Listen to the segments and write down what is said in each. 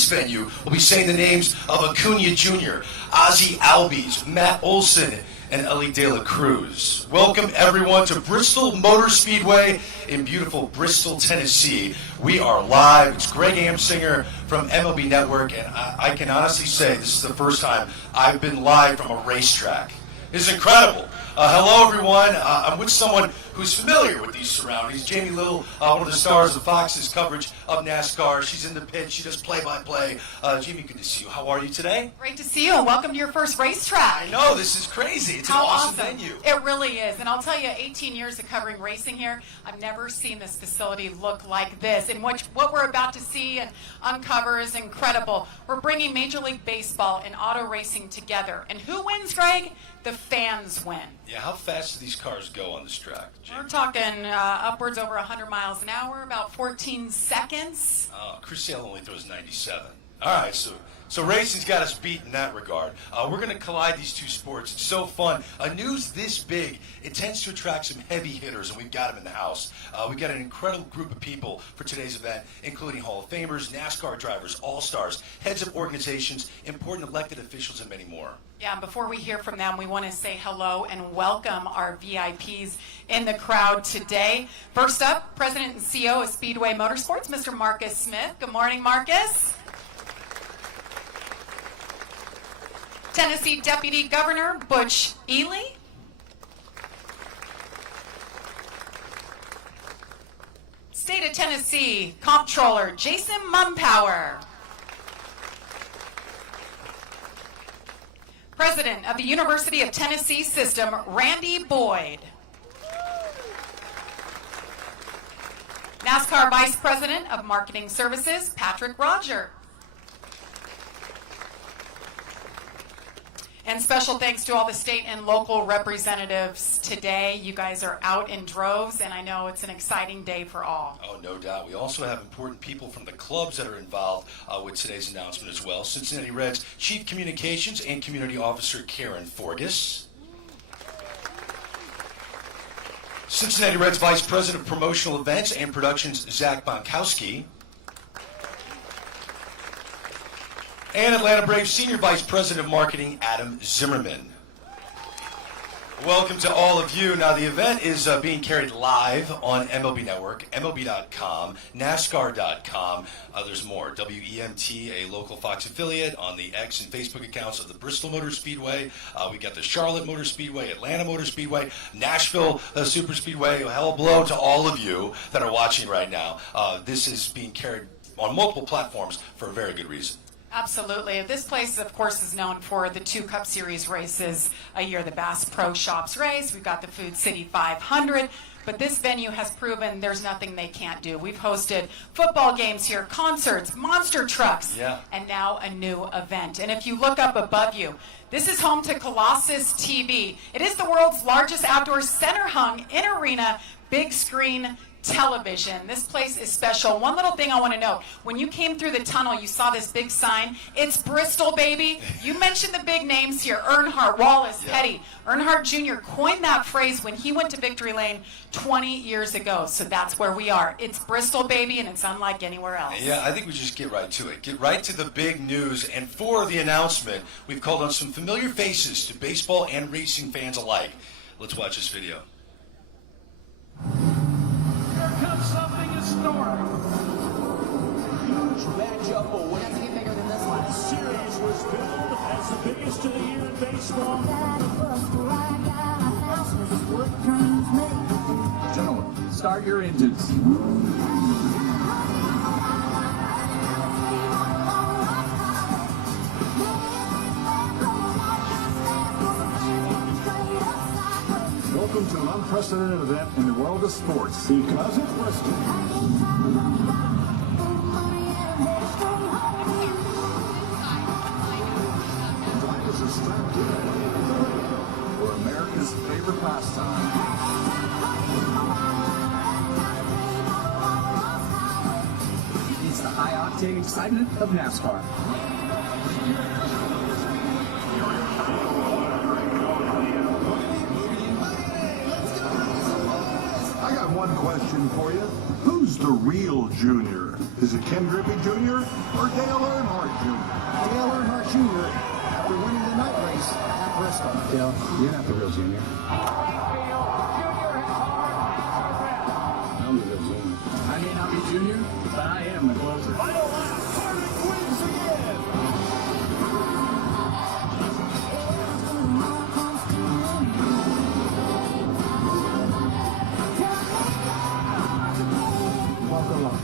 this venue, we'll be saying the names of Acuna Jr., Ozzie Albies, Matt Olson, and Ellie De La Cruz. Welcome everyone to Bristol Motor Speedway in beautiful Bristol, Tennessee. We are live. It's Greg Amsinger from MLB Network, and I can honestly say this is the first time I've been live from a racetrack. It's incredible. Hello everyone. I'm with someone who's familiar with these surroundings. Jamie Little, one of the stars of Fox's coverage of NASCAR. She's in the pit. She does play-by-play. Jamie, good to see you. How are you today? Great to see you, and welcome to your first racetrack. I know, this is crazy. It's an awesome venue. It really is. And I'll tell you, 18 years of covering racing here, I've never seen this facility look like this. And what we're about to see and uncover is incredible. We're bringing Major League Baseball and auto racing together. And who wins, Greg? The fans win. Yeah, how fast do these cars go on this track, Jamie? We're talking upwards over 100 miles an hour, about 14 seconds. Chris Sale only throws 97. All right, so racing's got us beat in that regard. We're going to collide these two sports. It's so fun. News this big, it tends to attract some heavy hitters, and we've got them in the house. We've got an incredible group of people for today's event, including Hall of Famers, NASCAR drivers, all-stars, heads of organizations, important elected officials, and many more. Yeah, and before we hear from them, we want to say hello and welcome our VIPs in the crowd today. First up, President and CEO of Speedway Motorsports, Mr. Marcus Smith. Good morning, Marcus. Tennessee Deputy Governor Butch Ely. State of Tennessee Comptroller Jason Mumpower. President of the University of Tennessee System, Randy Boyd. NASCAR Vice President of Marketing Services, Patrick Roger. And special thanks to all the state and local representatives today. You guys are out in droves, and I know it's an exciting day for all. Oh, no doubt. We also have important people from the clubs that are involved with today's announcement as well. Cincinnati Reds Chief Communications and Community Officer Karen Forgas. Cincinnati Reds Vice President of Promotional Events and Productions, Zach Bonkowski. And Atlanta Braves Senior Vice President of Marketing, Adam Zimmerman. Welcome to all of you. Now, the event is being carried live on MLB Network, MLB.com, NASCAR.com. There's more. WEMT, a local Fox affiliate, on the X and Facebook accounts of the Bristol Motor Speedway. We got the Charlotte Motor Speedway, Atlanta Motor Speedway, Nashville Super Speedway. Hello to all of you that are watching right now. This is being carried on multiple platforms for a very good reason. Absolutely. This place, of course, is known for the 2 Cup Series races a year, the Bass Pro Shops race. We've got the Food City 500. But this venue has proven there's nothing they can't do. We've hosted football games here, concerts, monster trucks, and now a new event. And if you look up above you, this is home to Colossus TV. It is the world's largest outdoor center-hung, in-arena, big-screen television. This place is special. One little thing I want to note, when you came through the tunnel, you saw this big sign. It's Bristol, baby. You mentioned the big names here, Earnhardt, Wallace, Petty. Earnhardt Jr. coined that phrase when he went to Victory Lane 20 years ago. So that's where we are. It's Bristol, baby, and it's unlike anywhere else. Yeah, I think we just get right to it. Get right to the big news. And for the announcement, we've called on some familiar faces to baseball and racing fans alike. Let's watch this video. Something historic. Huge matchup away. Doesn't get bigger than this one. The series was billed as the biggest of the year in baseball. Gentlemen, start your engines. Welcome to an unprecedented event in the world of sports because it's Bristol. Drivers are strapped in for America's favorite pastime. It's the high-octane excitement of NASCAR. one question for you. Who's the real junior? Is it Ken Griffey Jr. or Dale Earnhardt Jr.? Dale Earnhardt Jr. after winning the night race at Bristol. Dale, you're not the real junior. I'm the real junior. I may not be junior, but I am the closer. Final lap, Harvick wins again. Welcome along.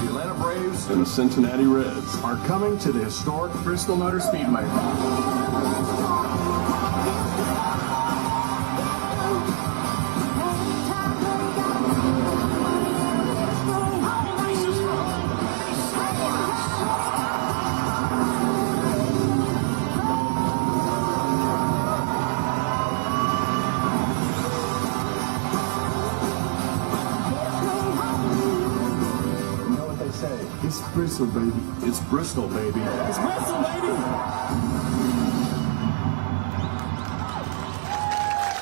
The Atlanta Braves and the Cincinnati Reds are coming to the historic Bristol Motor Speedway. You know what they say? It's Bristol, baby. It's Bristol, baby. It's Bristol, baby.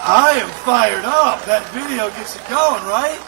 I am fired up. That video gets it going, right?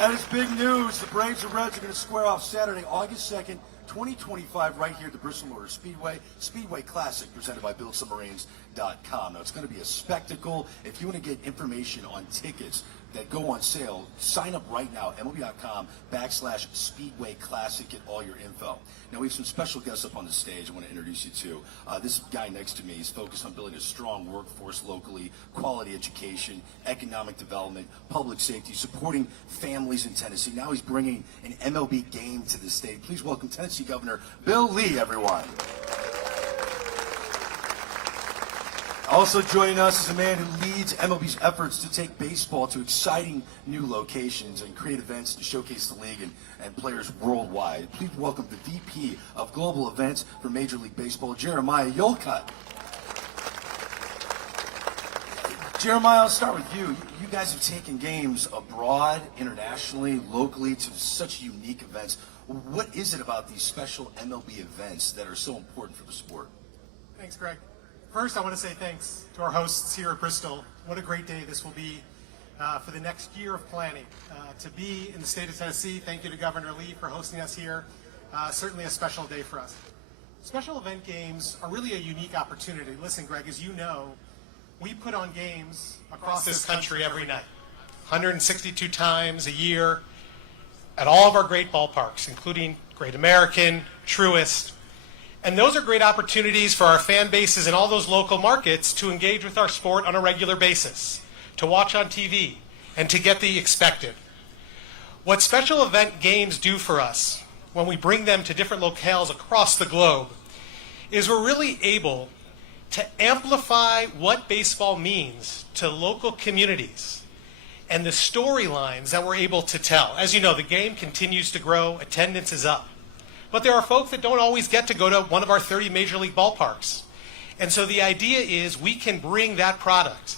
And it's big news. The Braves and Reds are going to square off Saturday, August 2nd, 2025, right here at the Bristol Motor Speedway. Speedway Classic, presented by BuildSubmarines.com. Now, it's going to be a spectacle. If you want to get information on tickets that go on sale, sign up right now, MLB.com/Speedway Classic. Get all your info. Now, we have some special guests up on the stage I want to introduce you to. This guy next to me is focused on building a strong workforce locally, quality education, economic development, public safety, supporting families in Tennessee. Now he's bringing an MLB game to the state. Please welcome Tennessee Governor Bill Lee, everyone. Also joining us is a man who leads MLB's efforts to take baseball to exciting new locations and create events to showcase the league and players worldwide. Please welcome the VP of Global Events for Major League Baseball, Jeremiah Yolcutt. Jeremiah, I'll start with you. You guys have taken games abroad, internationally, locally to such unique events. What is it about these special MLB events that are so important for the sport? Thanks, Greg. First, I want to say thanks to our hosts here at Bristol. What a great day this will be for the next year of planning. To be in the state of Tennessee, thank you to Governor Lee for hosting us here. Certainly a special day for us. Special event games are really a unique opportunity. Listen, Greg, as you know, we put on games across this country every night, 162 times a year at all of our great ballparks, including Great American, Truist. And those are great opportunities for our fan bases in all those local markets to engage with our sport on a regular basis, to watch on TV, and to get the expected. What special event games do for us when we bring them to different locales across the globe is we're really able to amplify what baseball means to local communities and the storylines that we're able to tell. As you know, the game continues to grow, attendance is up. But there are folks that don't always get to go to one of our 30 major league ballparks. And so the idea is we can bring that product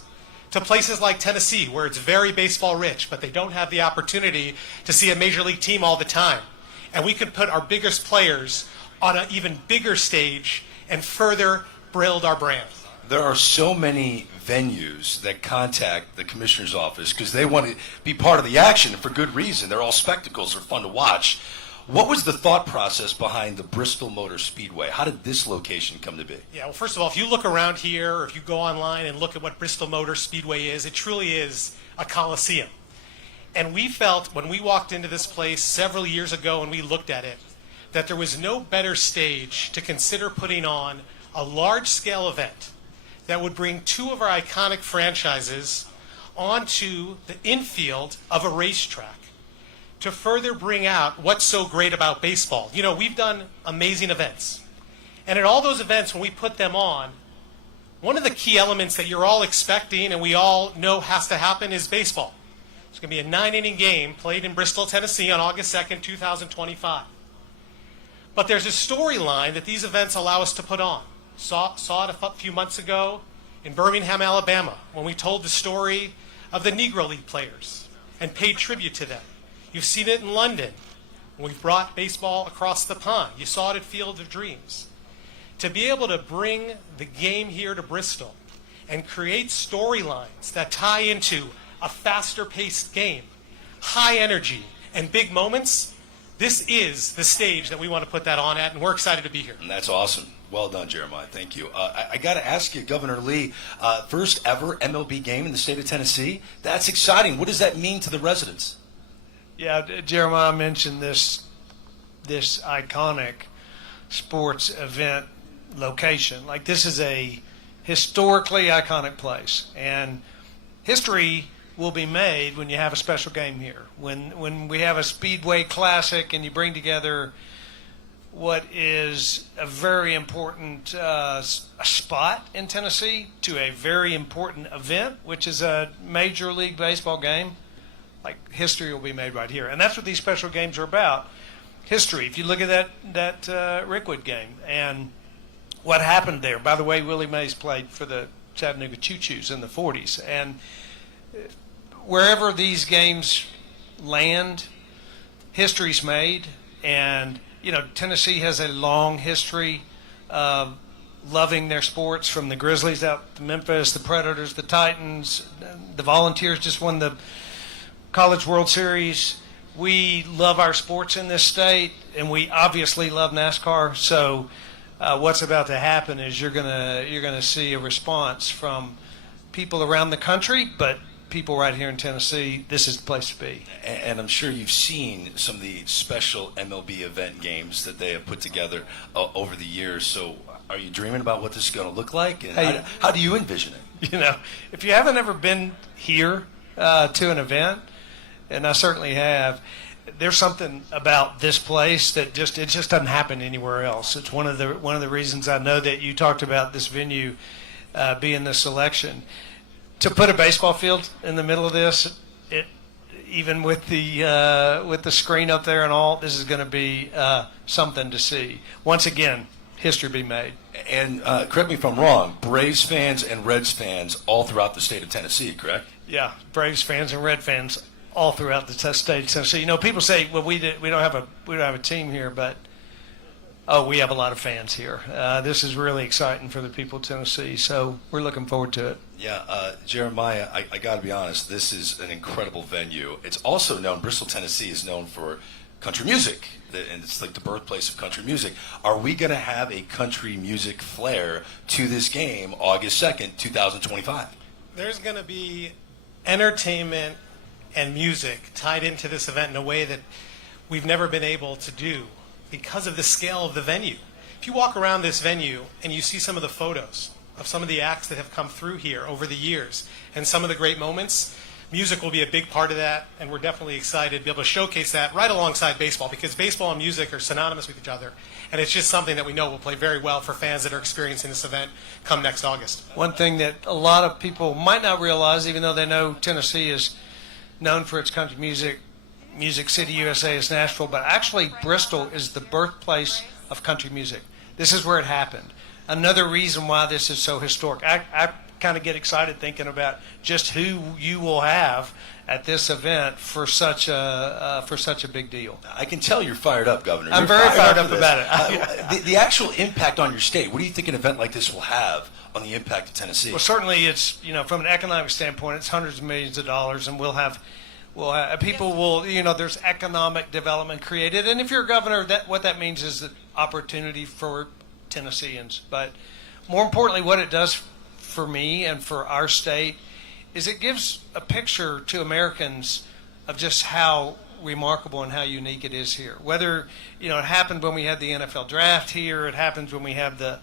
to places like Tennessee, where it's very baseball rich, but they don't have the opportunity to see a major league team all the time. And we can put our biggest players on an even bigger stage and further build our brand. There are so many venues that contact the commissioner's office because they want to be part of the action for good reason. They're all spectacles. They're fun to watch. What was the thought process behind the Bristol Motor Speedway? How did this location come to be? Yeah, well, first of all, if you look around here, or if you go online and look at what Bristol Motor Speedway is, it truly is a coliseum. And we felt when we walked into this place several years ago and we looked at it, that there was no better stage to consider putting on a large-scale event that would bring two of our iconic franchises onto the infield of a racetrack to further bring out what's so great about baseball. You know, we've done amazing events. And at all those events, when we put them on, one of the key elements that you're all expecting and we all know has to happen is baseball. It's going to be a 9-inning game played in Bristol, Tennessee on August 2nd, 2025. But there's a storyline that these events allow us to put on. Saw it a few months ago in Birmingham, Alabama, when we told the story of the Negro League players and paid tribute to them. You've seen it in London We've brought baseball across the pond. You saw it at Field of Dreams. To be able to bring the game here to Bristol and create storylines that tie into a faster-paced game, high energy, and big moments, this is the stage that we want to put that on at, and we're excited to be here. And that's awesome. Well done, Jeremiah. Thank you. I got to ask you, Governor Lee, first ever MLB game in the state of Tennessee. That's exciting. What does that mean to the residents? Yeah, Jeremiah mentioned this iconic sports event location. Like, this is a historically iconic place, and history will be made when you have a special game here. When we have a Speedway Classic and you bring together what is a very important spot in Tennessee to a very important event, which is a Major League Baseball game, like, history will be made right here. And that's what these special games are about, history. If you look at that Rickwood game and what happened there. By the way, Willie Mays played for the Chattanooga Choo-Choos in the 40s. And wherever these games land, history's made. And, you know, Tennessee has a long history of loving their sports, from the Grizzlies out to Memphis, the Predators, the Titans. The Volunteers just won the College World Series. We love our sports in this state, and we obviously love NASCAR. So what's about to happen is you're gonna see a response from people around the country, but people right here in Tennessee. This is the place to be. And I'm sure you've seen some of the special MLB event games that they have put together over the years. So are you dreaming about what this is going to look like? And Hey, how do you envision it? You know, if you haven't ever been here to an event, and I certainly have, there's something about this place that just doesn't happen anywhere else. It's one of the reasons I know that you talked about this venue being the selection. To put a baseball field in the middle of this, even with the screen up there and all, this is going to be something to see. Once again, history be made. And correct me if I'm wrong, Braves fans and Reds fans all throughout the state of Tennessee, correct? Yeah, Braves fans and Red fans all throughout the state of Tennessee. You know, people say, well, we don't have a team here, but we have a lot of fans here. This is really exciting for the people of Tennessee, so we're looking forward to it. Yeah, Jeremiah, I got to be honest, this is an incredible venue. It's also known, Bristol, Tennessee is known for country music, and it's like the birthplace of country music. Are we going to have a country music flair to this game August 2nd, 2025? There's going to be entertainment and music tied into this event in a way that we've never been able to do because of the scale of the venue. If you walk around this venue and you see some of the photos of some of the acts that have come through here over the years and some of the great moments, music will be a big part of that, and we're definitely excited to be able to showcase that right alongside baseball, because baseball and music are synonymous with each other, and it's just something that we know will play very well for fans that are experiencing this event come next August. One thing that a lot of people might not realize, even though they know Tennessee is known for its country music, Music City, USA is Nashville, but actually Bristol is the birthplace of country music. This is where it happened. Another reason why this is so historic. I kind of get excited thinking about just who you will have at this event for such a big deal. I can tell you're fired up, Governor. I'm You're very fired up for about it. The actual impact on your state, what do you think an event like this will have on the impact of Tennessee? Well, certainly it's, you know, from an economic standpoint, it's hundreds of millions of dollars, and people will, you know, there's economic development created, and if you're a governor, what that means is the opportunity for Tennesseans. But more importantly, what it does for me and for our state is it gives a picture to Americans of just how remarkable and how unique it is here. Whether, you know, it happened when we had the NFL draft here, it happens when we have the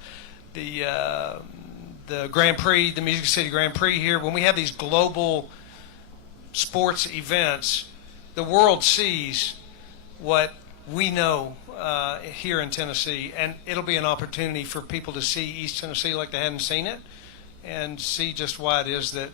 Grand Prix, the Music City Grand Prix here, when we have these global sports events, the world sees what we know here in Tennessee, and it'll be an opportunity for people to see East Tennessee like they hadn't seen it, and see just why it is that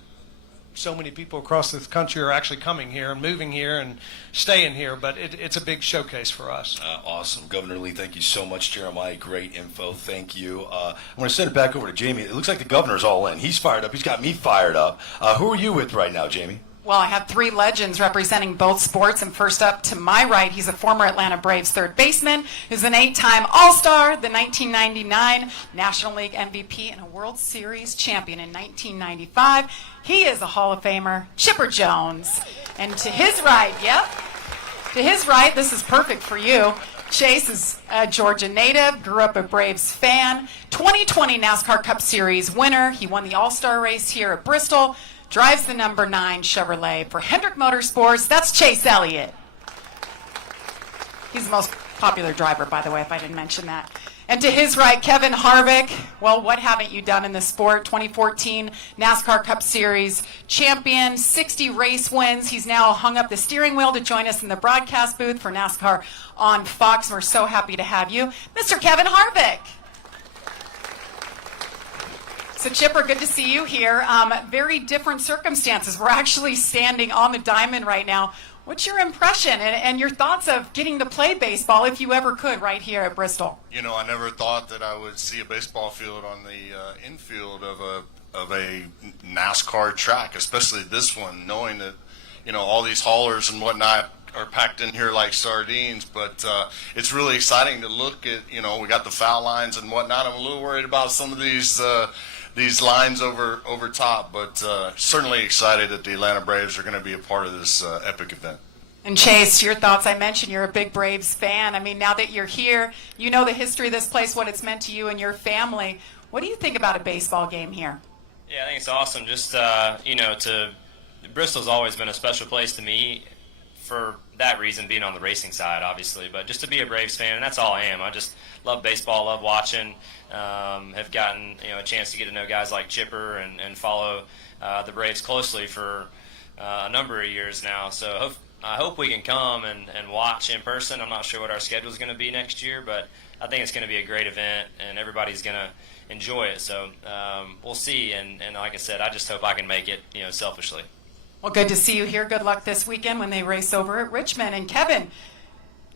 so many people across the country are actually coming here and moving here and staying here. But it's a big showcase for us. Awesome. Governor Lee, thank you so much. Jeremiah, great info. Thank you. I'm going to send it back over to Jamie. It looks like the governor's all in. He's fired up. He's got me fired up. Who are you with right now, Jamie? Well, I have three legends representing both sports, and first up to my right, he's a former Atlanta Braves third baseman, who's an 8-time All-Star, the 1999 National League MVP, and a World Series champion in 1995. He is a Hall of Famer, Chipper Jones. And to his right, to his right, this is perfect for you. Chase is a Georgia native, grew up a Braves fan, 2020 NASCAR Cup Series winner. He won the All-Star race here at Bristol. Drives the number 9 Chevrolet for Hendrick Motorsports. That's Chase Elliott. He's the most popular driver, by the way, if I didn't mention that. And to his right, Kevin Harvick. Well, what haven't you done in the sport? 2014 NASCAR Cup Series champion, 60 race wins. He's now hung up the steering wheel to join us in the broadcast booth for NASCAR on Fox. We're so happy to have you, Mr. Kevin Harvick. So, Chipper, good to see you here. Very different circumstances. We're actually standing on the diamond right now. What's your impression and your thoughts of getting to play baseball, if you ever could, right here at Bristol? You know, I never thought that I would see a baseball field on the infield of a NASCAR track, especially this one, knowing that, you know, all these haulers and whatnot are packed in here like sardines. But it's really exciting to look at. You know, we got the foul lines and whatnot. I'm a little worried about some of these lines over top, but certainly excited that the Atlanta Braves are going to be a part of this epic event. And Chase, your thoughts? I mentioned you're a big Braves fan. I mean, now that you're here, you know the history of this place, what it's meant to you and your family. What do you think about a baseball game here? Yeah, I think it's awesome. Just, you know, Bristol's always been a special place to me for that reason, being on the racing side, obviously, but just to be a Braves fan, and that's all I am. I just love baseball, love watching. Have gotten, you know, a chance to get to know guys like Chipper and follow the Braves closely for a number of years now. So I hope we can come and watch in person. I'm not sure what our schedule is going to be next year, but I think it's going to be a great event, and everybody's going to enjoy it. So we'll see. And like I said, I just hope I can make it, you know, selfishly. Well, good to see you here. Good luck this weekend when they race over at Richmond. And Kevin,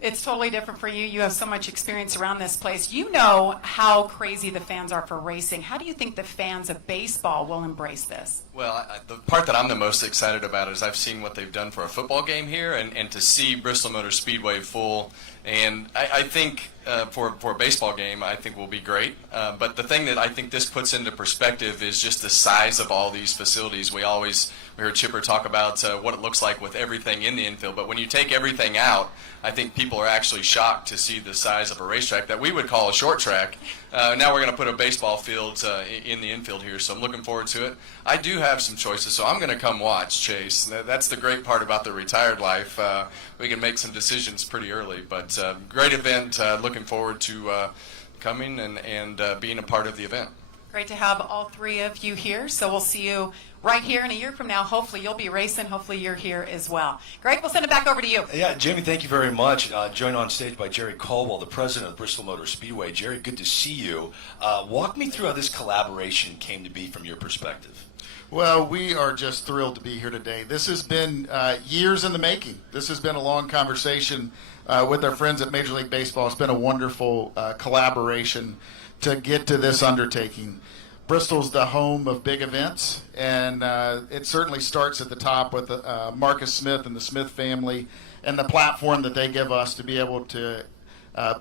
it's totally different for you. You have so much experience around this place. You know how crazy the fans are for racing. How do you think the fans of baseball will embrace this? Well, the part that I'm the most excited about is I've seen what they've done for a football game here, and to see Bristol Motor Speedway full. And I think for a baseball game, I think will be great. But the thing that I think this puts into perspective is just the size of all these facilities. We heard Chipper talk about what it looks like with everything in the infield. But when you take everything out, I think people are actually shocked to see the size of a racetrack that we would call a short track. Now we're going to put a baseball field in the infield here, so I'm looking forward to it. I do have some choices, so I'm going to come watch, Chase. That's the great part about the retired life. We can make some decisions pretty early, but great event. Looking forward to coming and being a part of the event. Great to have all three of you here. So we'll see you right here in a year from now. Hopefully you'll be racing. Hopefully you're here as well. Greg, we'll send it back over to you. Yeah, Jamie, thank you very much. Joined on stage by Jerry Caldwell, the president of Bristol Motor Speedway. Jerry, good to see you. Walk me through how this collaboration came to be from your perspective. Well, we are just thrilled to be here today. This has been years in the making. This has been a long conversation with our friends at Major League Baseball. It's been a wonderful collaboration to get to this undertaking. Bristol's the home of big events, and it certainly starts at the top with Marcus Smith and the Smith family and the platform that they give us to be able to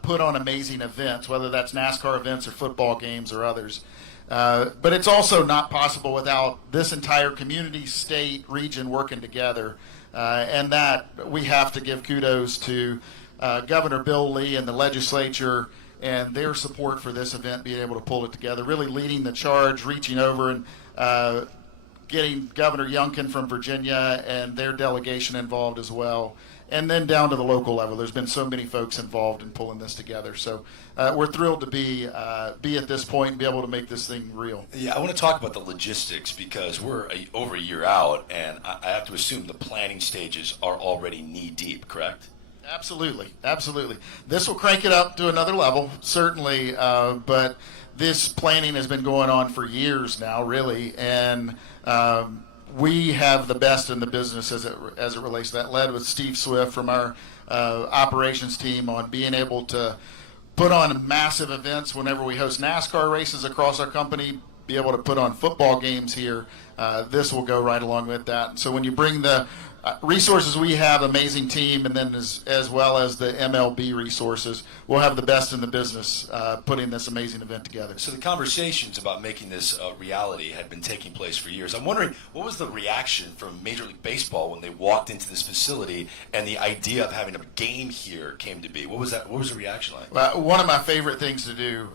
put on amazing events, whether that's NASCAR events or football games or others. But it's also not possible without this entire community, state, region working together, and that we have to give kudos to Governor Bill Lee and the legislature and their support for this event, being able to pull it together, really leading the charge, reaching over and getting Governor Youngkin from Virginia and their delegation involved as well, and then down to the local level. There's been so many folks involved in pulling this together. So we're thrilled to be at this point and be able to make this thing real. Yeah, I want to talk about the logistics because we're over a year out, and I have to assume the planning stages are already knee-deep, correct? Absolutely, absolutely. This will crank it up to another level, certainly, but this planning has been going on for years now, really, and we have the best in the business as it relates to that, led with Steve Swift from our operations team on being able to put on massive events whenever we host NASCAR races across our company, be able to put on football games here, this will go right along with that. And so when you bring the resources we have, amazing team, and then as well as the MLB resources, we'll have the best in the business putting this amazing event together. So the conversations about making this a reality had been taking place for years. I'm wondering, what was the reaction from Major League Baseball when they walked into this facility and the idea of having a game here came to be? What was that? What was the reaction like? Well, one of my favorite things to do,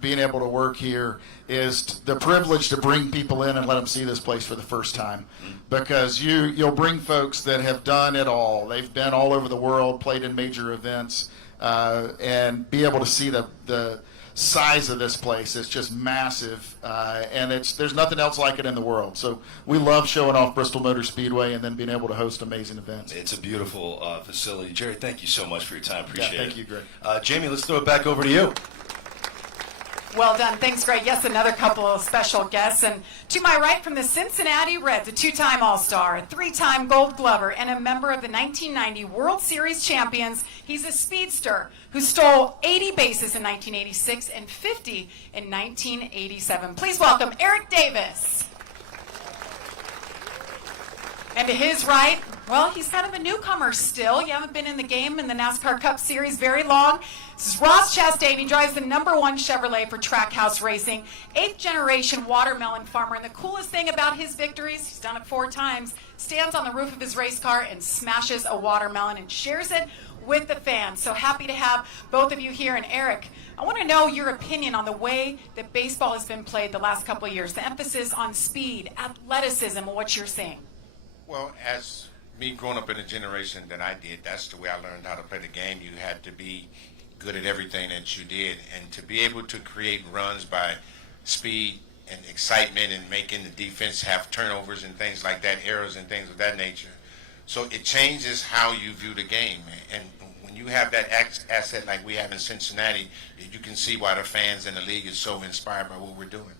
being able to work here, is the privilege to bring people in and let them see this place for the first time. Because you'll bring folks that have done it all. They've been all over the world, played in major events, and be able to see the size of this place. It's just massive, and there's nothing else like it in the world. So we love showing off Bristol Motor Speedway and then being able to host amazing events. It's a beautiful facility. Jerry, thank you so much for your time. Appreciate it. Thank you, Greg. Jamie, let's throw it back over to you. Well done. Thanks, Greg. Yes, another couple of special guests. And to my right from the Cincinnati Reds, a two-time All-Star, a three-time Gold Glover, and a member of the 1990 World Series champions. He's a speedster who stole 80 bases in 1986 and 50 in 1987. Please welcome Eric Davis. And to his right, well, he's kind of a newcomer still. You haven't been in the game in the NASCAR Cup Series very long. This is Ross Chastain. He drives the #1 Chevrolet for Trackhouse Racing, 8th generation watermelon farmer. And the coolest thing about his victories, he's done it 4 times, stands on the roof of his race car and smashes a watermelon and shares it with the fans. So happy to have both of you here. And Eric, I want to know your opinion on the way that baseball has been played the last couple of years, the emphasis on speed, athleticism, and what you're seeing. Well, as me growing up in the generation that I did, that's the way I learned how to play the game. You had to be good at everything that you did, and to be able to create runs by speed and excitement and making the defense have turnovers and things like that, errors and things of that nature. So it changes how you view the game. And when you have that asset like we have in Cincinnati, you can see why the fans in the league is so inspired by what we're doing.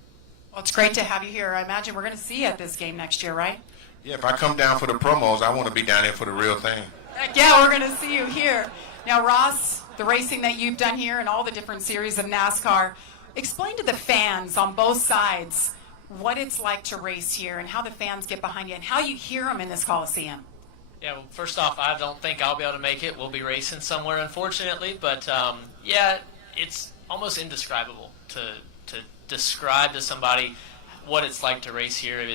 Well, it's great to have you here. I imagine we're going to see you at this game next year, right? Yeah, if I come down for the promos, I want to be down there for the real thing. Heck yeah, we're going to see you here. Now, Ross, the racing that you've done here and all the different series of NASCAR, explain to the fans on both sides what it's like to race here and how the fans get behind you and how you hear them in this Coliseum. Yeah, well, first off, I don't think I'll be able to make it. We'll be racing somewhere, unfortunately. But, yeah, it's almost indescribable to describe to somebody what it's like to race here.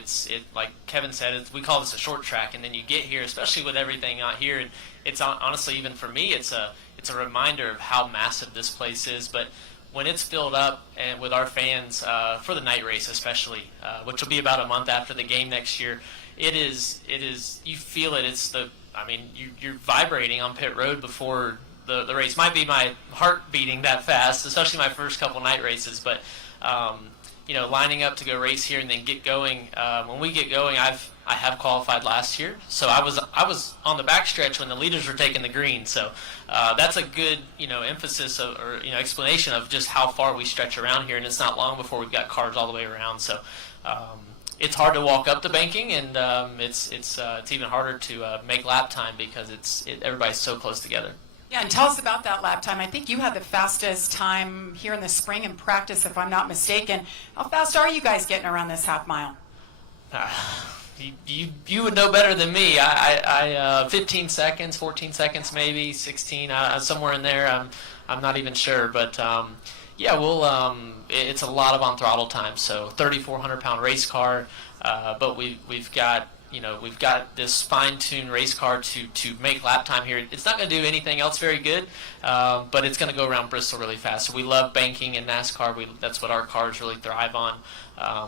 Like Kevin said, we call this a short track, and then you get here, especially with everything out here. And it's honestly, even for me, it's a reminder of how massive this place is. But when it's filled up and with our fans for the night race, especially, which will be about a month after the game next year, it is. You feel it. You're vibrating on pit road before the race. Might be my heart beating that fast, especially my first couple night races, but. Lining up to go race here and then get going. When we get going, I have qualified last year, so I was on the backstretch when the leaders were taking the green. So that's a good emphasis or explanation of just how far we stretch around here, and it's not long before we've got cars all the way around. So it's hard to walk up the banking, and it's even harder to make lap time because everybody's so close together. Yeah, and tell us about that lap time. I think you had the fastest time here in the spring in practice, if I'm not mistaken. How fast are you guys getting around this half mile? You would know better than me. I 15 seconds, 14 seconds maybe, 16, somewhere in there. I'm not even sure, but yeah, it's a lot of on throttle time. So 3,400 pound race car, but we've got this fine-tuned race car to make lap time here. It's not going to do anything else very good, but it's going to go around Bristol really fast. So we love banking in NASCAR. That's what our cars really thrive on.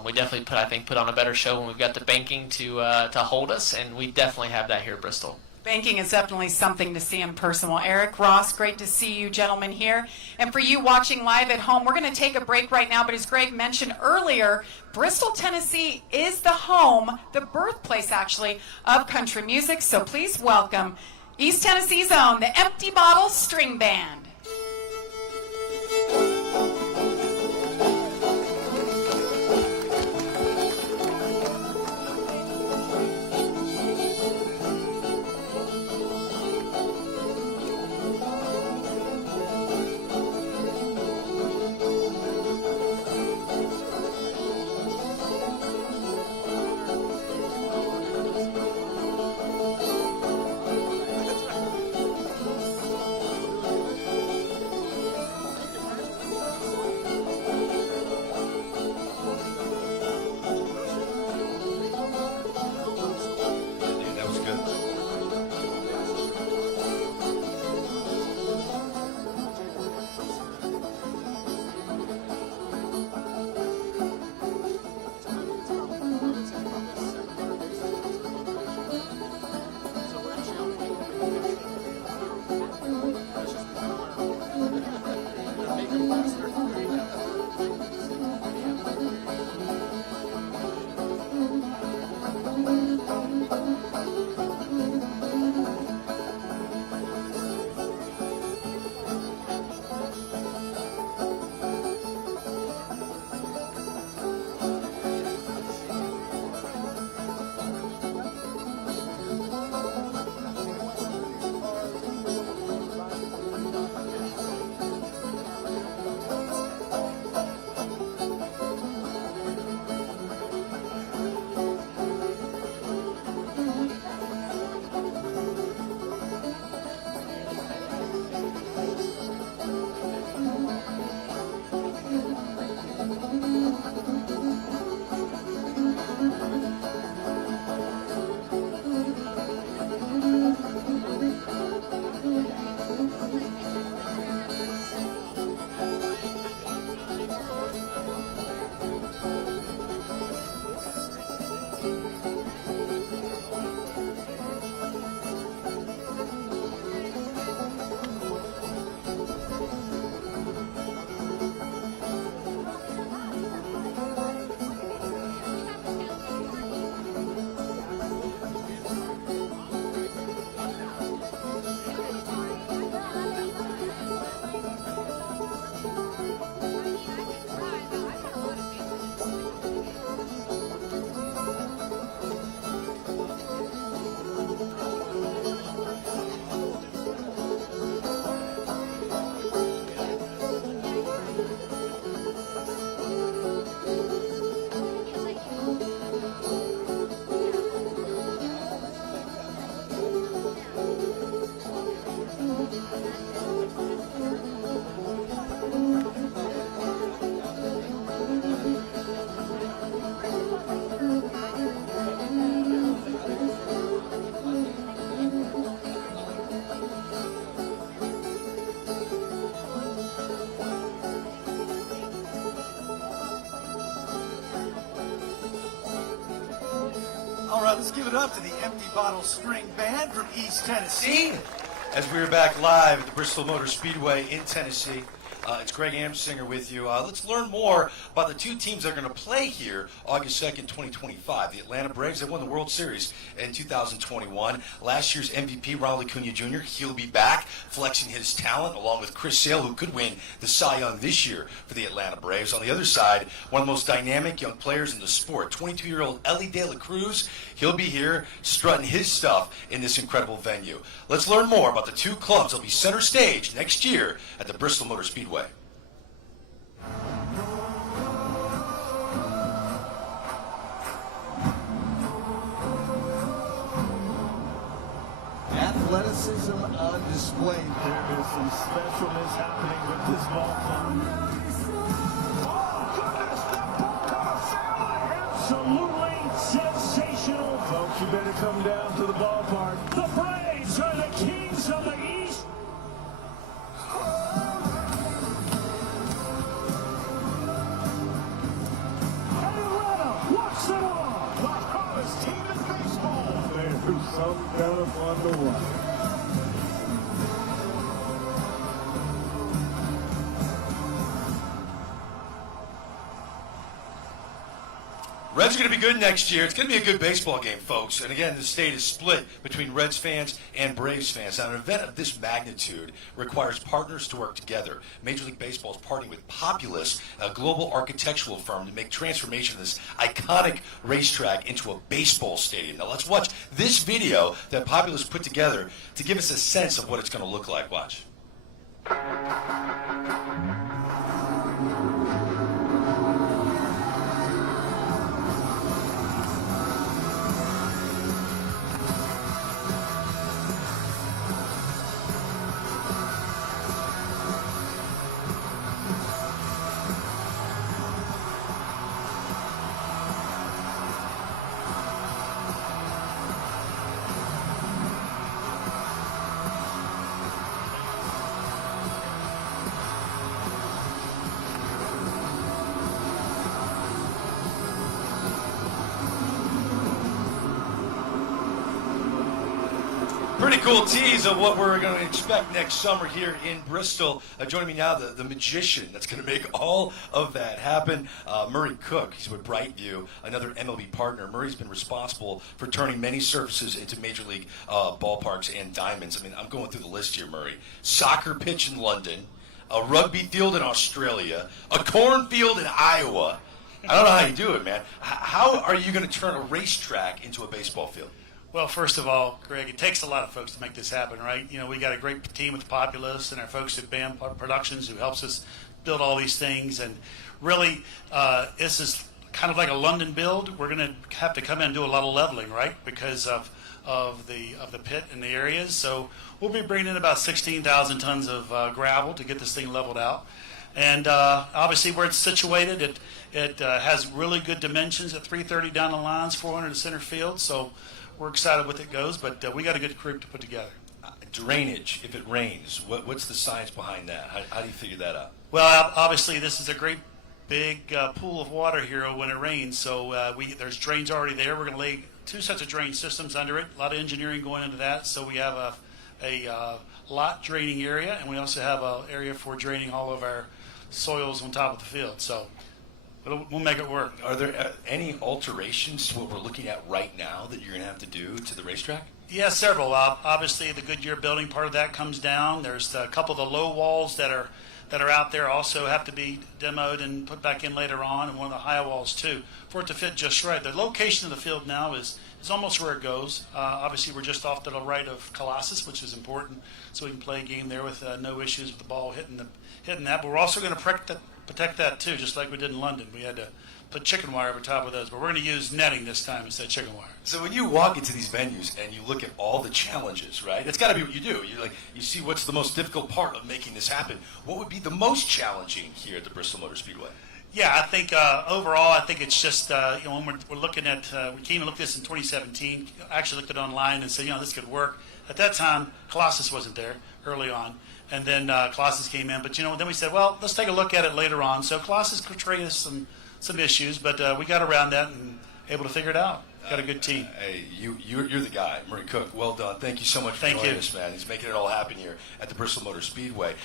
We definitely put on a better show when we've got the banking to hold us, and we definitely have that here at Bristol. Banking is definitely something to see in person. Well, Eric, Ross, great to see you gentlemen here. And for you watching live at home, we're going to take a break right now. But as Greg mentioned earlier, Bristol, Tennessee is the home, the birthplace actually, of country music. So please welcome East Tennessee's own, the Empty Bottle String Band. All right, let's give it up to the Empty Bottle String Band from East Tennessee. As we're back live at the Bristol Motor Speedway in Tennessee, it's Greg Amsinger with you. Let's learn more about the two teams that are going to play here August 2nd, 2025. The Atlanta Braves, they won the World Series in 2021. Last year's MVP, Ronald Acuna Jr., he'll be back, flexing his talent, along with Chris Sale, who could win the Cy Young this year for the Atlanta Braves. On the other side, one of the most dynamic young players in the sport, 22-year-old Ellie De La Cruz. He'll be here strutting his stuff in this incredible venue. Let's learn more about the two clubs. They'll be center stage next year at the Bristol Motor Speedway. Athleticism on display. There is some specialness happening with this ball club. Absolutely sensational. Folks, you better come down to the ballpark. The Braves are the kings of the East. Atlanta walks it on. The hottest team in baseball. There's some kind of fun to watch. Reds are going to be good next year. It's going to be a good baseball game, folks. And again, the state is split between Reds fans and Braves fans. Now, an event of this magnitude requires partners to work together. Major League Baseball is partnering with Populous, a global architectural firm, to make transformation of this iconic racetrack into a baseball stadium. Now, let's watch this video that Populous put together to give us a sense of what it's going to look like. Watch. Pretty cool tease of what we're going to expect next summer here in Bristol. Joining me now, the magician that's going to make all of that happen, Murray Cook. He's with Brightview, another MLB partner. Murray's been responsible for turning many surfaces into Major League ballparks and diamonds. I mean, I'm going through the list here, Murray. Soccer pitch in London, a rugby field in Australia, a cornfield in Iowa. I don't know how you do it, man. How are you going to turn a racetrack into a baseball field? Well, first of all, Greg, it takes a lot of folks to make this happen, right? You know, we got a great team with Populous and our folks at BAM Productions who helps us build all these things. And really, this is kind of like a London build. We're going to have to come in and do a lot of leveling, right, because of the pit and the areas. So we'll be bringing in about 16,000 tons of gravel to get this thing leveled out. And obviously, where it's situated, it has really good dimensions at 330 down the lines, 400 in center field. So we're excited with it goes, but we got a good crew to put together. Drainage, if it rains, what's the science behind that? How do you figure that out? Well, obviously, this is a great big pool of water here when it rains. So there's drains already there. We're going to lay 2 sets of drain systems under it. A lot of engineering going into that. So we have a lot draining area, and we also have an area for draining all of our soils on top of the field. So we'll make it work. Are there any alterations to what we're looking at right now that you're going to have to do to the racetrack? Yeah, several. Obviously, the Goodyear building, part of that comes down. There's a couple of the low walls that are out there also have to be demoed and put back in later on, and one of the high walls too, for it to fit just right. The location of the field now is almost where it goes. Obviously, we're just off to the right of Colossus, which is important, so we can play a game there with no issues with the ball hitting that. But we're also going to protect that too, just like we did in London. We had to put chicken wire over top of those, but we're going to use netting this time instead of chicken wire. So when you walk into these venues and you look at all the challenges, right? That's got to be what you do. You see what's the most difficult part of making this happen. What would be the most challenging here at the Bristol Motor Speedway? Yeah, I think overall, I think it's just when we're looking at we came and looked at this in 2017. I actually looked at it online and said, this could work. At that time, Colossus wasn't there early on, and then Colossus came in. But then we said, well, let's take a look at it later on. So Colossus portrayed us some issues, but we got around that and able to figure it out. Got a good team. Hey, you're the guy, Murray Cook. Well done. Thank you so much for joining us, man. He's making it all happen here at the Bristol Motor Speedway.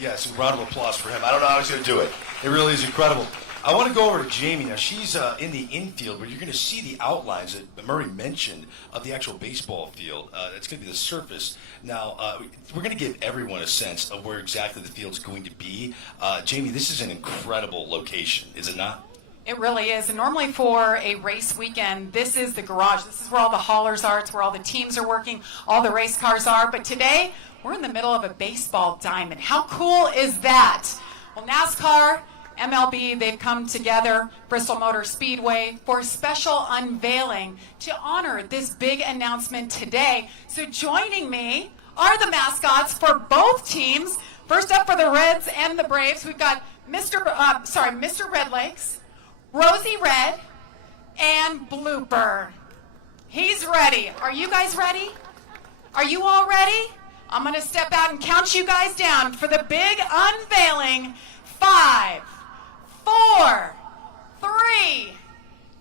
Yes, a round of applause for him. I don't know how he's going to do it. It really is incredible. I want to go over to Jamie. Now, she's in the infield, where you're going to see the outlines that Murray mentioned of the actual baseball field. It's going to be the surface. Now, we're going to give everyone a sense of where exactly the field's going to be. Jamie, this is an incredible location, is it not? It really is. And normally for a race weekend, this is the garage. This is where all the haulers are. It's where all the teams are working, all the race cars are. But today, we're in the middle of a baseball diamond. How cool is that? Well, NASCAR, MLB, they've come together, Bristol Motor Speedway, for a special unveiling to honor this big announcement today. So joining me are the mascots for both teams. First up for the Reds and the Braves, we've got Mr. Red Lakes, Rosie Red, and Blooper. He's ready. Are you guys ready? Are you all ready? I'm going to step out and count you guys down for the big unveiling. 5, 4, 3,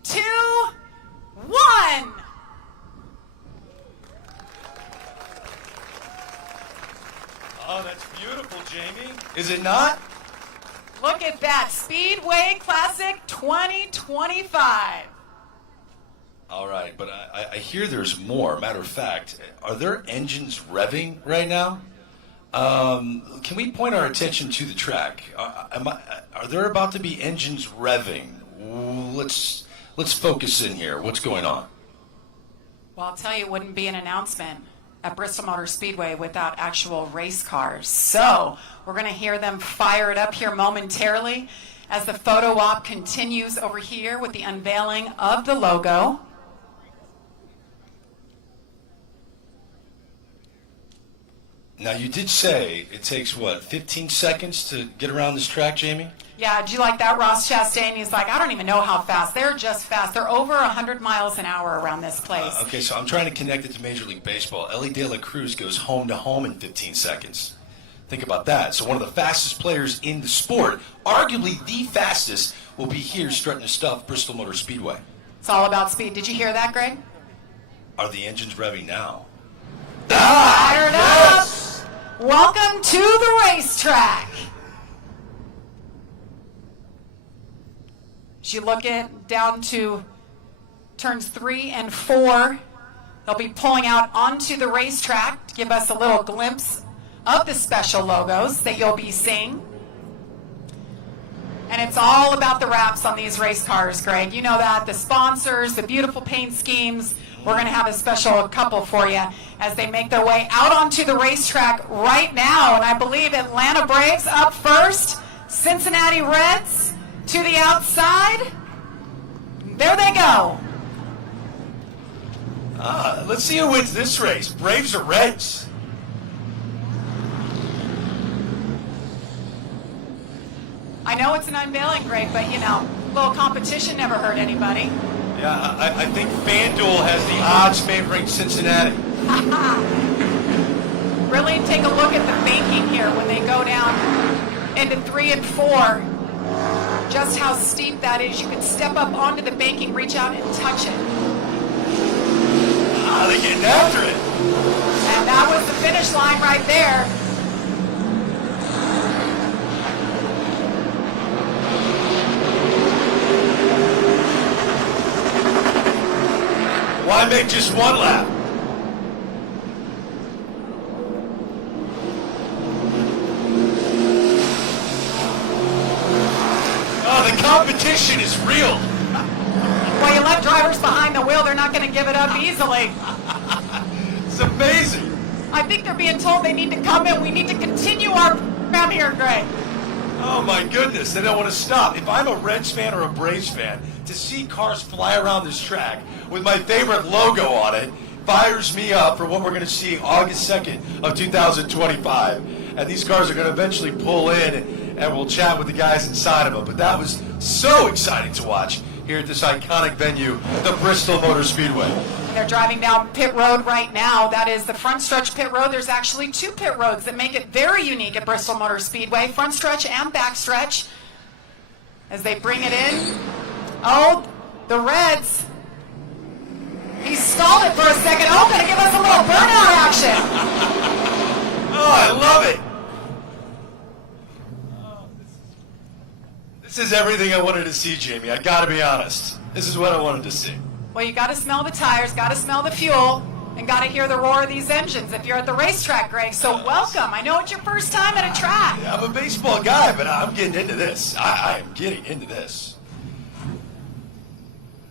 2, 1. Oh, that's beautiful, Jamie. Is it not? Look at that, Speedway Classic 2025. All right, but I hear there's more. Matter of fact, are there engines revving right now? Can we point our attention to the track? Are there about to be engines revving? Let's focus in here. What's going on? Well, I'll tell you, it wouldn't be an announcement at Bristol Motor Speedway without actual race cars. So we're going to hear them fire it up here momentarily as the photo op continues over here with the unveiling of the logo. Now, you did say it takes, 15 seconds to get around this track, Jamie? Yeah, did you like that? Ross Chastain, he's like, I don't even know how fast. They're just fast. They're over 100 miles an hour around this place. Okay, so I'm trying to connect it to Major League Baseball. Ellie De La Cruz goes home to home in 15 seconds. Think about that. So one of the fastest players in the sport, arguably the fastest, will be here strutting his stuff, Bristol Motor Speedway. It's all about speed. Did you hear that, Greg? Are the engines revving now? Fire it up! Welcome to the racetrack. As you look down to turns 3 and 4, they'll be pulling out onto the racetrack to give us a little glimpse of the special logos that you'll be seeing. And it's all about the wraps on these race cars, Greg. You know that. The sponsors, the beautiful paint schemes. We're going to have a special couple for you as they make their way out onto the racetrack right now. And I believe Atlanta Braves up first. Cincinnati Reds to the outside. There they go. Let's see who wins this race. Braves or Reds? I know it's an unveiling, Greg, but a little competition never hurt anybody. Yeah, I think FanDuel has the odds favoring Cincinnati. Really take a look at the banking here when they go down into 3 and 4. just how steep that is. You can step up onto the banking, reach out and touch it. Ah, they're getting after it. And that was the finish line right there. Why make just one lap? Oh, the competition is real. Well, you let drivers behind the wheel, they're not going to give it up easily. It's amazing. I think they're being told they need to come in. We need to continue our program here, Greg. Oh my goodness, they don't want to stop. If I'm a Reds fan or a Braves fan, to see cars fly around this track with my favorite logo on it fires me up for what we're going to see August 2nd of 2025. And these cars are going to eventually pull in and we'll chat with the guys inside of them. But that was so exciting to watch here at this iconic venue, the Bristol Motor Speedway. They're driving down pit road right now. That is the front stretch pit road. There's actually two pit roads that make it very unique at Bristol Motor Speedway, front stretch and back stretch. As they bring it in. Oh, the Reds. He stalled it for a second. Oh, gonna give us a little burnout action. Oh, I love it. This is everything I wanted to see, Jamie. I gotta be honest. This is what I wanted to see. Well, you got to smell the tires, got to smell the fuel, and got to hear the roar of these engines if you're at the racetrack, Greg. So welcome. I know it's your first time at a track. Yeah, I'm a baseball guy, but I'm getting into this. I am getting into this.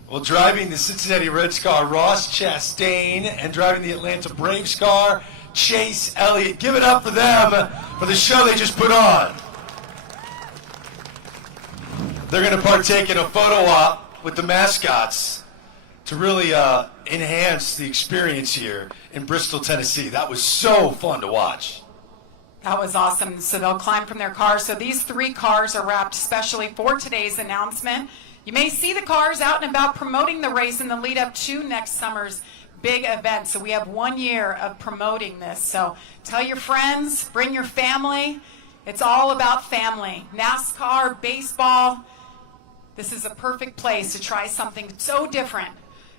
Well, driving the Cincinnati Reds car, Ross Chastain, and driving the Atlanta Braves car, Chase Elliott. Give it up for them for the show they just put on. They're going to partake in a photo op with the mascots to really enhance the experience here in Bristol, Tennessee. That was so fun to watch. That was awesome. So they'll climb from their cars. So these three cars are wrapped specially for today's announcement. You may see the cars out and about promoting the race in the lead up to next summer's big event. So we have 1 year of promoting this. So tell your friends, bring your family. It's all about family. NASCAR, baseball. This is a perfect place to try something so different.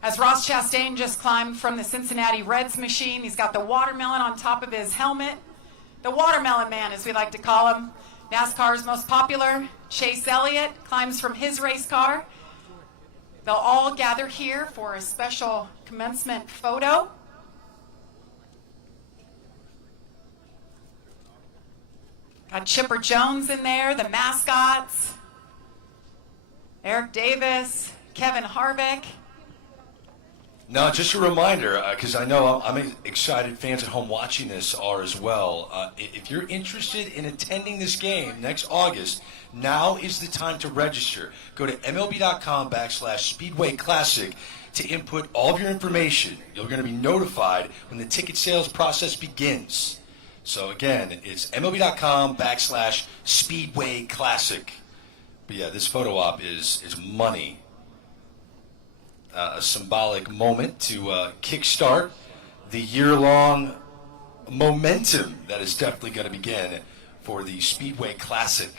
As Ross Chastain just climbed from the Cincinnati Reds machine, he's got the watermelon on top of his helmet. The watermelon man, as we like to call him. NASCAR's most popular, Chase Elliott, climbs from his race car. They'll all gather here for a special commencement photo. Got Chipper Jones in there, the mascots. Eric Davis, Kevin Harvick. Now, just a reminder, because I know I'm excited, fans at home watching this are as well. If you're interested in attending this game next August, now is the time to register. Go to MLB.com/Speedway Classic to input all of your information. You're going to be notified when the ticket sales process begins. So again, it's MLB.com/Speedway Classic. But yeah, this photo op is money. A symbolic moment to kickstart the year-long momentum that is definitely going to begin for the Speedway Classic.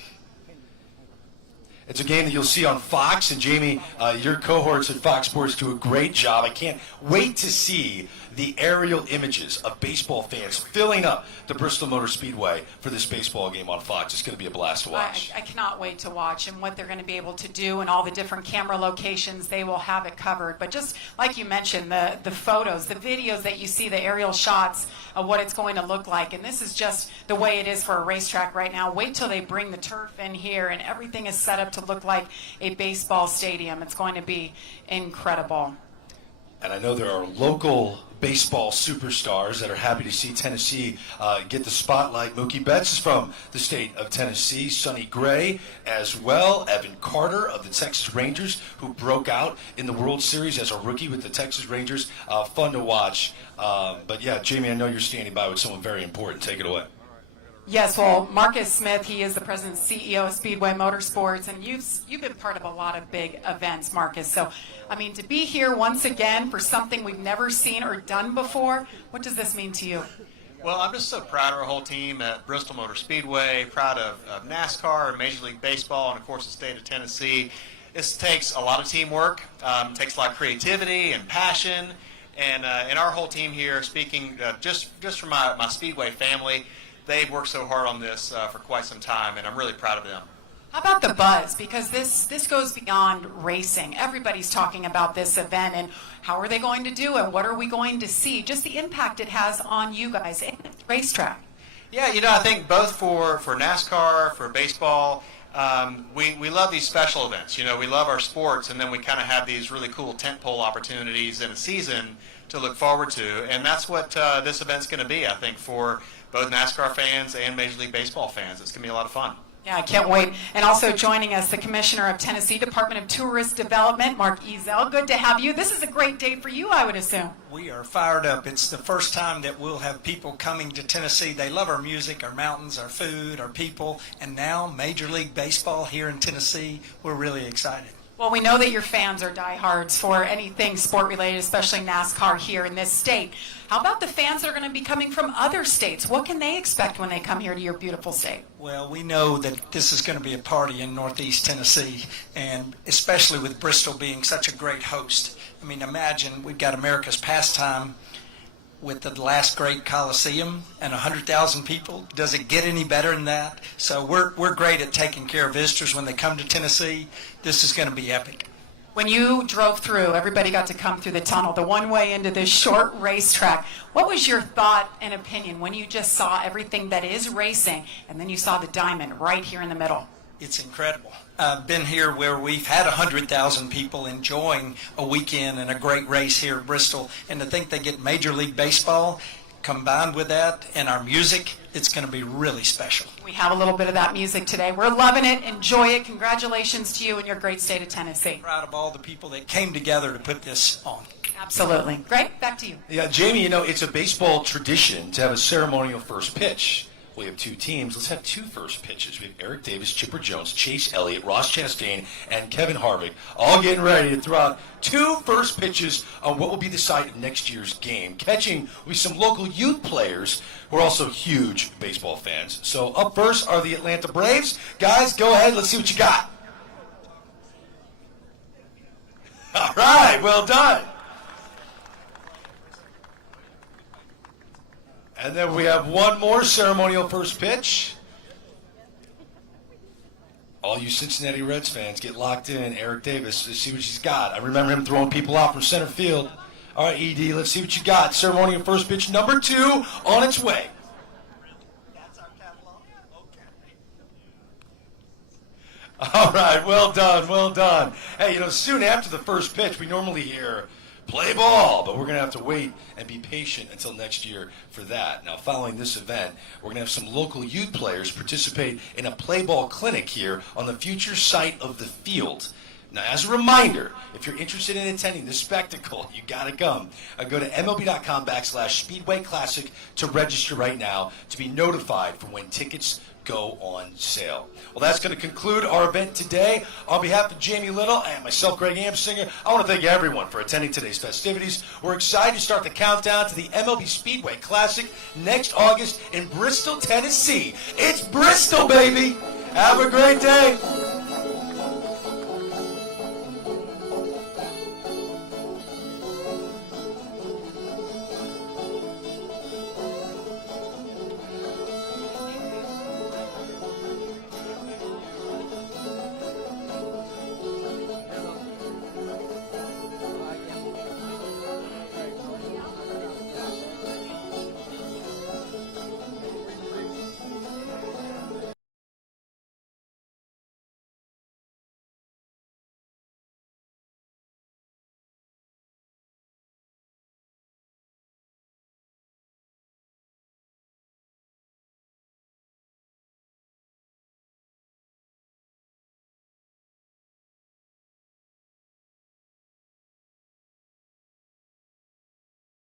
It's a game that you'll see on Fox, and Jamie, your cohorts at Fox Sports do a great job. I can't wait to see the aerial images of baseball fans filling up the Bristol Motor Speedway for this baseball game on Fox. It's going to be a blast to watch. I cannot wait to watch and what they're going to be able to do and all the different camera locations. They will have it covered. But just like you mentioned, the photos, the videos that you see, the aerial shots of what it's going to look like. And this is just the way it is for a racetrack right now. Wait till they bring the turf in here and everything is set up to look like a baseball stadium. It's going to be incredible. And I know there are local baseball superstars that are happy to see Tennessee get the spotlight. Mookie Betts is from the state of Tennessee. Sonny Gray as well. Evan Carter of the Texas Rangers, who broke out in the World Series as a rookie with the Texas Rangers. Fun to watch. But yeah, Jamie, I know you're standing by with someone very important. Take it away. Yes, well, Marcus Smith, he is the president and CEO of Speedway Motorsports, and you've been part of a lot of big events, Marcus. So, I mean, to be here once again for something we've never seen or done before, what does this mean to you? Well, I'm just so proud of our whole team at Bristol Motor Speedway, proud of NASCAR and Major League Baseball, and of course the state of Tennessee. This takes a lot of teamwork, takes a lot of creativity and passion, and our whole team here, speaking just for my Speedway family, they've worked so hard on this for quite some time, and I'm really proud of them. How about the buzz? Because this goes beyond racing. Everybody's talking about this event and how are they going to do it? What are we going to see? Just the impact it has on you guys and the racetrack. Yeah, I think both for NASCAR, for baseball, we love these special events. We love our sports, and then we kind of have these really cool tentpole opportunities in a season to look forward to, and that's what this event's going to be, I think, for both NASCAR fans and Major League Baseball fans. It's going to be a lot of fun. Yeah, I can't wait. And also joining us, the Commissioner of Tennessee Department of Tourist Development, Mark Ezel. Good to have you. This is a great day for you, I would assume. We are fired up. It's the first time that we'll have people coming to Tennessee. They love our music, our mountains, our food, our people, and now Major League Baseball here in Tennessee. We're really excited. Well, we know that your fans are diehards for anything sport-related, especially NASCAR here in this state. How about the fans that are going to be coming from other states? What can they expect when they come here to your beautiful state? Well, we know that this is going to be a party in Northeast Tennessee, and especially with Bristol being such a great host. I mean, imagine we've got America's pastime with the last great Coliseum and 100,000 people. Does it get any better than that? So we're great at taking care of visitors when they come to Tennessee. This is going to be epic. When you drove through, everybody got to come through the tunnel, the one way into this short racetrack. What was your thought and opinion when you just saw everything that is racing and then you saw the diamond right here in the middle? It's incredible. I've been here where we've had 100,000 people enjoying a weekend and a great race here at Bristol, and to think they get Major League Baseball combined with that and our music, it's going to be really special. We have a little bit of that music today. We're loving it. Enjoy it. Congratulations to you and your great state of Tennessee. Proud of all the people that came together to put this on. Absolutely. Great. Back to you. Yeah, Jamie, it's a baseball tradition to have a ceremonial first pitch. We have two teams. Let's have two first pitches. We have Eric Davis, Chipper Jones, Chase Elliott, Ross Chastain, and Kevin Harvick all getting ready to throw out two first pitches on what will be the site of next year's game. Catching will be some local youth players who are also huge baseball fans. So up first are the Atlanta Braves. Guys, go ahead. Let's see what you got. All right, well done. And then we have one more ceremonial first pitch. All you Cincinnati Reds fans, get locked in. Eric Davis, let's see what he's got. I remember him throwing people out from center field. All right, ED, let's see what you got. Ceremonial first pitch number 2 on its way. All right, well done, well done. Hey, soon after the first pitch, we normally hear play ball, but we're going to have to wait and be patient until next year for that. Now, following this event, we're going to have some local youth players participate in a play ball clinic here on the future site of the field. Now, as a reminder, if you're interested in attending this spectacle, you got to come. Go to MLB.com/Speedway Classic to register right now to be notified for when tickets go on sale. Well, that's going to conclude our event today. On behalf of Jamie Little and myself, Greg Amsinger, I want to thank everyone for attending today's festivities. We're excited to start the countdown to the MLB Speedway Classic next August in Bristol, Tennessee. It's Bristol, baby! Have a great day!